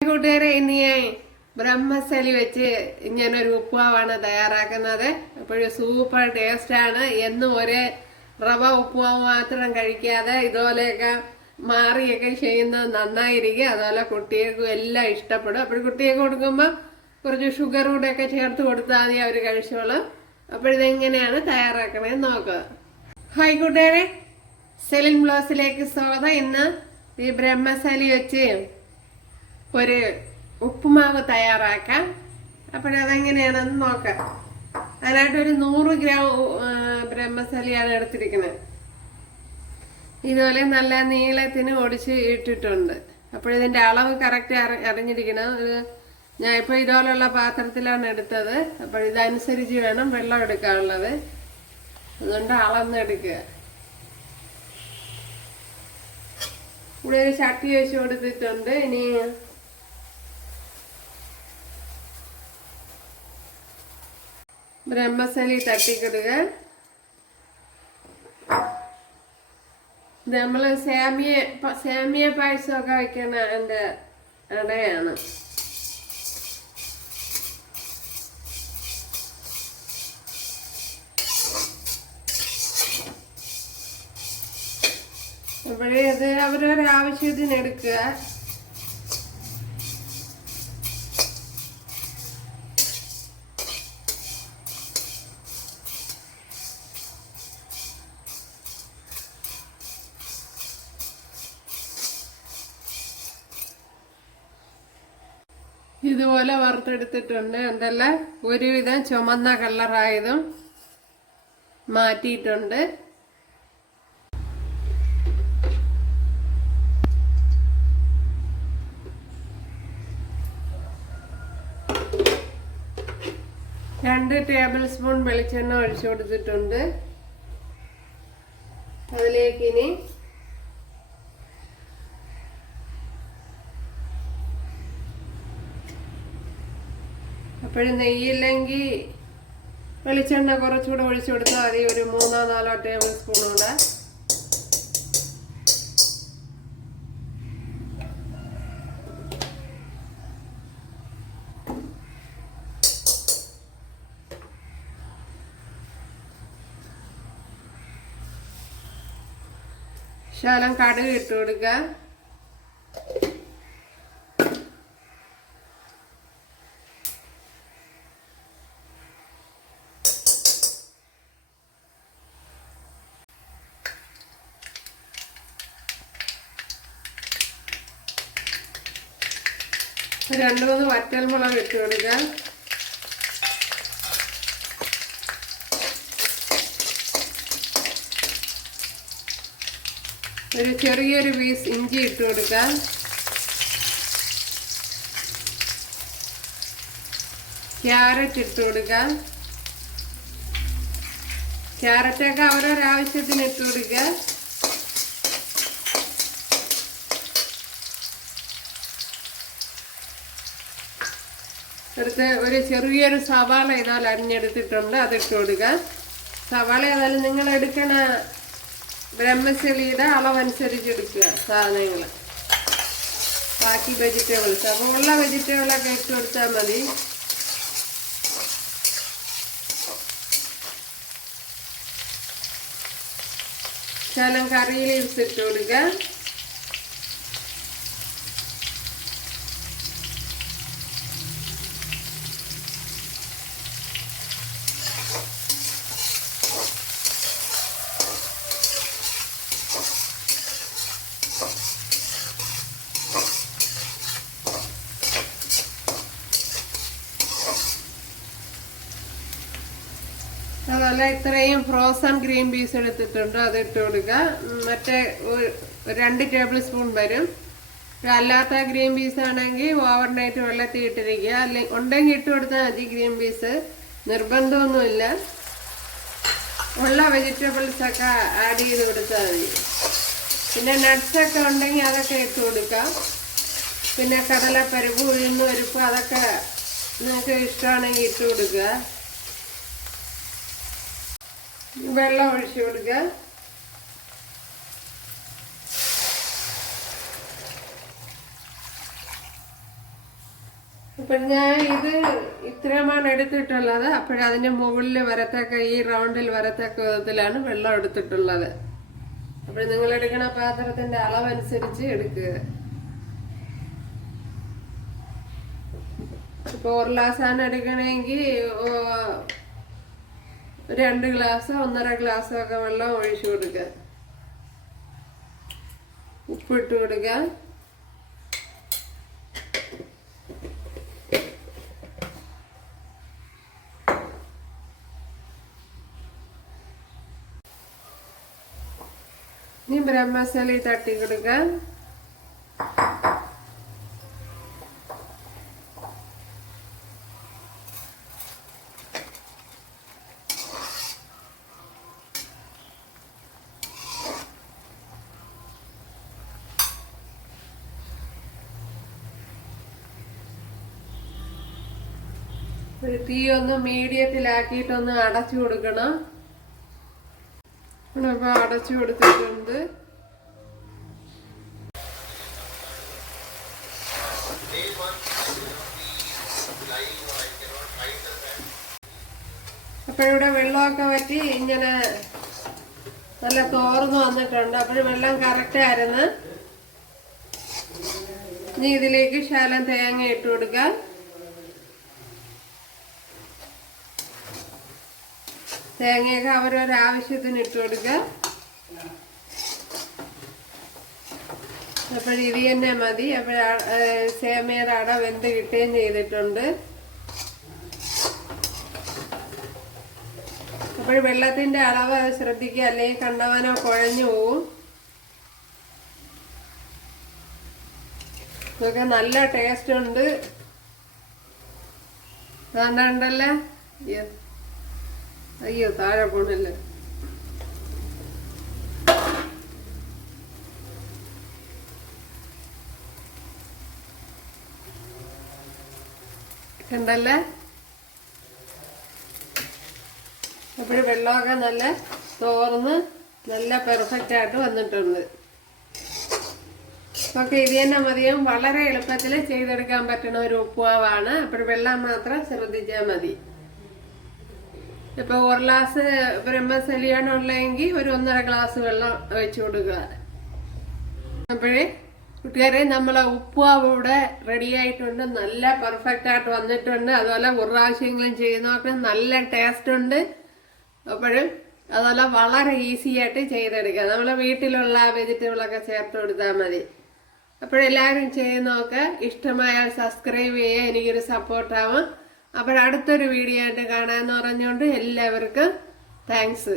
കൂട്ടുകാരെ ഇന്ന് ഞാൻ ബ്രഹ്മസലി വെച്ച് ഇങ്ങനൊരു ഉപ്പുമാവാണ് തയ്യാറാക്കുന്നത്. അപ്പോഴും സൂപ്പർ ടേസ്റ്റാണ്. എന്നും ഒരേ റവ ഉപ്പുമാവ് മാത്രം കഴിക്കാതെ ഇതുപോലെയൊക്കെ മാറിയൊക്കെ ചെയ്യുന്നത് നന്നായിരിക്കും. അതുപോലെ കുട്ടികൾക്കും എല്ലാം ഇഷ്ടപ്പെടും. അപ്പോൾ കുട്ടികൾക്ക് കൊടുക്കുമ്പോൾ കുറച്ച് ഷുഗർ കൂടെയൊക്കെ ചേർത്ത് കൊടുത്താൽ മതി, അവർ കഴിച്ചോളും. അപ്പോഴിതെങ്ങനെയാണ് തയ്യാറാക്കണേന്ന് നോക്കുക. ഹായ് കൂട്ടുകാരെ, സെലിൻ ബ്ലോസിലേക്ക് സ്വാഗതം. ഇന്ന് ഈ ബ്രഹ്മസലി വെച്ച് ഒരു ഉപ്പുമാവ് തയ്യാറാക്കാം. അപ്പോഴതെങ്ങനെയാണെന്ന് നോക്കാം. അതിനായിട്ടൊരു 100 ഗ്രാം ബ്രഹ്മസലിയാണ് എടുത്തിരിക്കുന്നത്. ഇതുപോലെ നല്ല നീളത്തിന് ഒടിച്ച് ഇട്ടിട്ടുണ്ട്. അപ്പോഴിതിൻ്റെ അളവ് കറക്റ്റ് അറിഞ്ഞിരിക്കണം. ഞാൻ ഇപ്പോൾ ഇതുപോലുള്ള പാത്രത്തിലാണ് എടുത്തത്. അപ്പോൾ ഇതനുസരിച്ച് വേണം വെള്ളം എടുക്കാനുള്ളത്. അതുകൊണ്ട് അളന്നെടുക്കുക. ഇവിടെ ഒരു ചട്ടി വെച്ച് കൊടുത്തിട്ടുണ്ട്. ഇനി ബ്രഹ്മസലി തട്ടിക്കിടുക. ഇത് നമ്മൾ സേമിയ പായസമൊക്കെ വയ്ക്കണ എൻ്റെ അടയാണ്. അപ്പോഴേ അത് അവരൊരാവശ്യത്തിന് എടുക്കുക. ഇതുപോലെ വറുത്തെടുത്തിട്ടുണ്ട്. എന്തെല്ലാം ഒരുവിധം ചുമന്ന കളറായതും മാറ്റിയിട്ടുണ്ട്. രണ്ട് ടേബിൾ സ്പൂൺ വെളിച്ചെണ്ണ ഒഴിച്ചു കൊടുത്തിട്ടുണ്ട്. അതിലേക്ക് ഇനി അപ്പോഴും നെയ്യില്ലെങ്കിൽ വെളിച്ചെണ്ണ കുറച്ചുകൂടെ ഒഴിച്ചു കൊടുത്താൽ മതി. ഒരു 3-4 ടേബിൾ സ്പൂൺ കൂടെ. ശകലം കടുക് ഇട്ട് കൊടുക്കുക. ഒരു 2-3 വറ്റൽമുളക് ഇട്ട് കൊടുക്കുക. ഒരു ചെറിയൊരു പീസ് ഇഞ്ചി ഇട്ട് കൊടുക്കുക. ക്യാരറ്റ് ഇട്ട് കൊടുക്കുക. ക്യാരറ്റൊക്കെ അവരൊരാവശ്യത്തിന് ഇട്ട് കൊടുക്കുക. അടുത്ത് ഒരു ചെറിയൊരു സവാള ഏതായാലും അരിഞ്ഞെടുത്തിട്ടുണ്ട്, അതിട്ട് കൊടുക്കുക. സവാള ഏതായാലും നിങ്ങൾ എടുക്കണ ബ്രഹ്മസലിയുടെ അളവനുസരിച്ച് എടുക്കുക സാധനങ്ങൾ. ബാക്കി വെജിറ്റബിൾസ് അപ്പോൾ ഉള്ള വെജിറ്റബിളൊക്കെ ഇട്ട് കൊടുത്താൽ മതി. ശകലം കറി ലീവ്സ് ഇട്ട് കൊടുക്കുക. അതുപോലെ ഇത്രയും ഫ്രോസൺ ഗ്രീൻ പീസ് എടുത്തിട്ടുണ്ട്, അത് ഇട്ട് കൊടുക്കുക. മറ്റേ 2 ടേബിൾ സ്പൂൺ വരും. അല്ലാത്ത ഗ്രീൻ പീസ് ആണെങ്കിൽ ഓവർനൈറ്റ് വെള്ളത്തിൽ ഇട്ടിരിക്കുക. അല്ലെങ്കിൽ ഉണ്ടെങ്കിൽ ഇട്ട് കൊടുത്താൽ മതി. ഗ്രീൻ പീസ് നിർബന്ധമൊന്നുമില്ല. ഉള്ള വെജിറ്റബിൾസൊക്കെ ആഡ് ചെയ്ത് കൊടുത്താൽ മതി. പിന്നെ നട്ട്സൊക്കെ ഉണ്ടെങ്കിൽ അതൊക്കെ ഇട്ട് കൊടുക്കാം. പിന്നെ കടലപ്പരിപ്പ്, ഉഴുന്ന് പരിപ്പ്, അതൊക്കെ നിങ്ങൾക്ക് ഇഷ്ടമാണെങ്കിൽ ഇട്ട് കൊടുക്കുക. വെള്ളം ഒഴിച്ചു കൊടുക്കുക. അപ്പോൾ ഞാൻ ഇത് ഇത്രയുമാണ് എടുത്തിട്ടുള്ളത്. അപ്പോഴതിൻ്റെ മുകളിൽ വരത്തക്ക ഈ റൗണ്ടിൽ വരത്തക്ക വിധത്തിലാണ് വെള്ളം എടുത്തിട്ടുള്ളത്. അപ്പോൾ നിങ്ങൾ എടുക്കുന്ന പാത്രത്തിൻ്റെ അളവനുസരിച്ച് എടുക്കുക. ഇപ്പോൾ 1 ഗ്ലാസ്സാണ് എടുക്കണമെങ്കിൽ 2 ഗ്ലാസ്സോ 1.5 ഗ്ലാസ്സോ ഒക്കെ വെള്ളം ഒഴിച്ചു കൊടുക്കുക. ഉപ്പിട്ട് കൊടുക്കുക. ഇനി ഗരം മസാല തട്ടി കൊടുക്കുക. ഒരു തീ ഒന്ന് മീഡിയത്തിലാക്കിയിട്ടൊന്ന് അടച്ചു കൊടുക്കണം. അപ്പോൾ അടച്ചു കൊടുത്തിട്ടുണ്ട്. അപ്പോഴിവിടെ വെള്ളമൊക്കെ വറ്റി ഇങ്ങനെ നല്ല തോർന്ന് വന്നിട്ടുണ്ട്. അപ്പോൾ വെള്ളം കറക്റ്റ് ആയിരുന്നു. ഇനി ഇതിലേക്ക് ശകലം തേങ്ങ ഇട്ട് കൊടുക്കാം. തേങ്ങയൊക്കെ അവരൊരാവശ്യത്തിന് ഇട്ട് കൊടുക്കുക. അപ്പോൾ ഇത് തന്നെ മതി. അപ്പോൾ സേമിയയുടെ അട വെന്ത് കിട്ടുകയും ചെയ്തിട്ടുണ്ട്. അപ്പോൾ വെള്ളത്തിൻ്റെ അളവ് ശ്രദ്ധിക്കുക, അല്ലെങ്കിൽ കണ്ടവനോ കുഴഞ്ഞു പോവും. ഇതൊക്കെ നല്ല ടേസ്റ്റ് ഉണ്ട്. അതുകൊണ്ടല്ലേ അയ്യോ താഴെ പോണല്ലോ. കണ്ടല്ലേ? അപ്പോൾ വെള്ളമൊക്കെ നല്ല തോർന്ന് നല്ല പെർഫെക്റ്റ് ആയിട്ട് വന്നിട്ടുണ്ട്. ഒക്കെ ഇത് തന്നെ മതിയും. വളരെ എളുപ്പത്തിൽ ചെയ്തെടുക്കാൻ പറ്റുന്ന ഒരു ഉപ്പുമാവാണ്. അപ്പോൾ വെള്ളം മാത്രം ശ്രദ്ധിച്ചാൽ മതി. ഇപ്പോൾ 1 ഗ്ലാസ് ബ്രഹ്മസലിയാണ് ഉള്ളതെങ്കിൽ ഒരു 1.5 ഗ്ലാസ് വെള്ളം ഒഴിച്ചു കൊടുക്കുക. അപ്പോഴേ കൂട്ടുകാരെ നമ്മളെ ഉപ്പുമാവ് ഇവിടെ റെഡി ആയിട്ടുണ്ട്. നല്ല പെർഫെക്റ്റ് ആയിട്ട് വന്നിട്ടുണ്ട്. അതുപോലെ ഒരു പ്രാവശ്യമെങ്കിലും ചെയ്ത് നോക്കണം. നല്ല ടേസ്റ്റ് ഉണ്ട്. അപ്പോഴും അതുപോലെ വളരെ ഈസി ആയിട്ട് ചെയ്തെടുക്കാം. നമ്മളെ വീട്ടിലുള്ള വെജിറ്റബിളൊക്കെ ചേർത്ത് കൊടുത്താൽ മതി. അപ്പോഴെല്ലാവരും ചെയ്ത് നോക്കുക. ഇഷ്ടമായാൽ സബ്സ്ക്രൈബ് ചെയ്യുക, എനിക്കൊരു സപ്പോർട്ടാവും. അപ്പോൾ അടുത്തൊരു വീഡിയോ ആയിട്ട് കാണാമെന്ന് പറഞ്ഞുകൊണ്ട് എല്ലാവർക്കും താങ്ക്സ്.